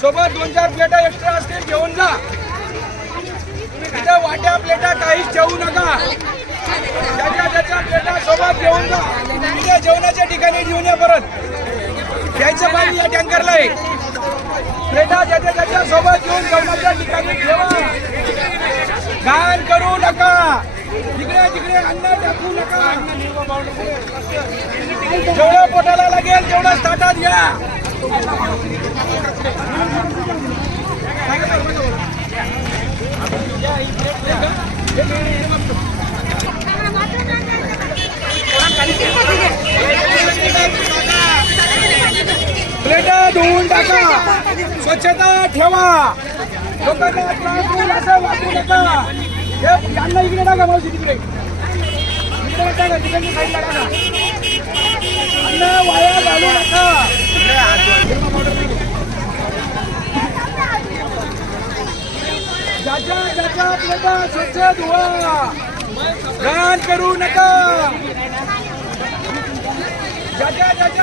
सोबत दोन चार प्लेटा एक्स्ट्रा असतील घेऊन जा. तिथं वाट्या प्लेटा काहीच ठेवू नका. त्याच्या त्याच्या प्लेटा सोबत घेऊन जा. तिथे जेवणाच्या ठिकाणी घेऊन या परत. घ्यायचं पाणी या टँकरला एक. प्लेटा ज्याच्या त्याच्या सोबत घेऊन जेवणाच्या ठिकाणी ठेवा. घाण करू नका. तिकडे तिकडे अन्न टाकू नका. जेवढं पोटाला लागेल तेवढंच ताटात घ्या. प्लेट धुवून टाका. स्वच्छता ठेवा. लोकांना त्रास होईल असं वाटू नका. हे यांना इकडे टाका मावशी तिकडे. इकडे टाका तिकडे साईडला टाका अन्न वाया घालू नका ज्याच्या ज्याच्या प्लेटा स्वच्छ धुवा. घाण करू नका. ज्याच्या ज्याच्या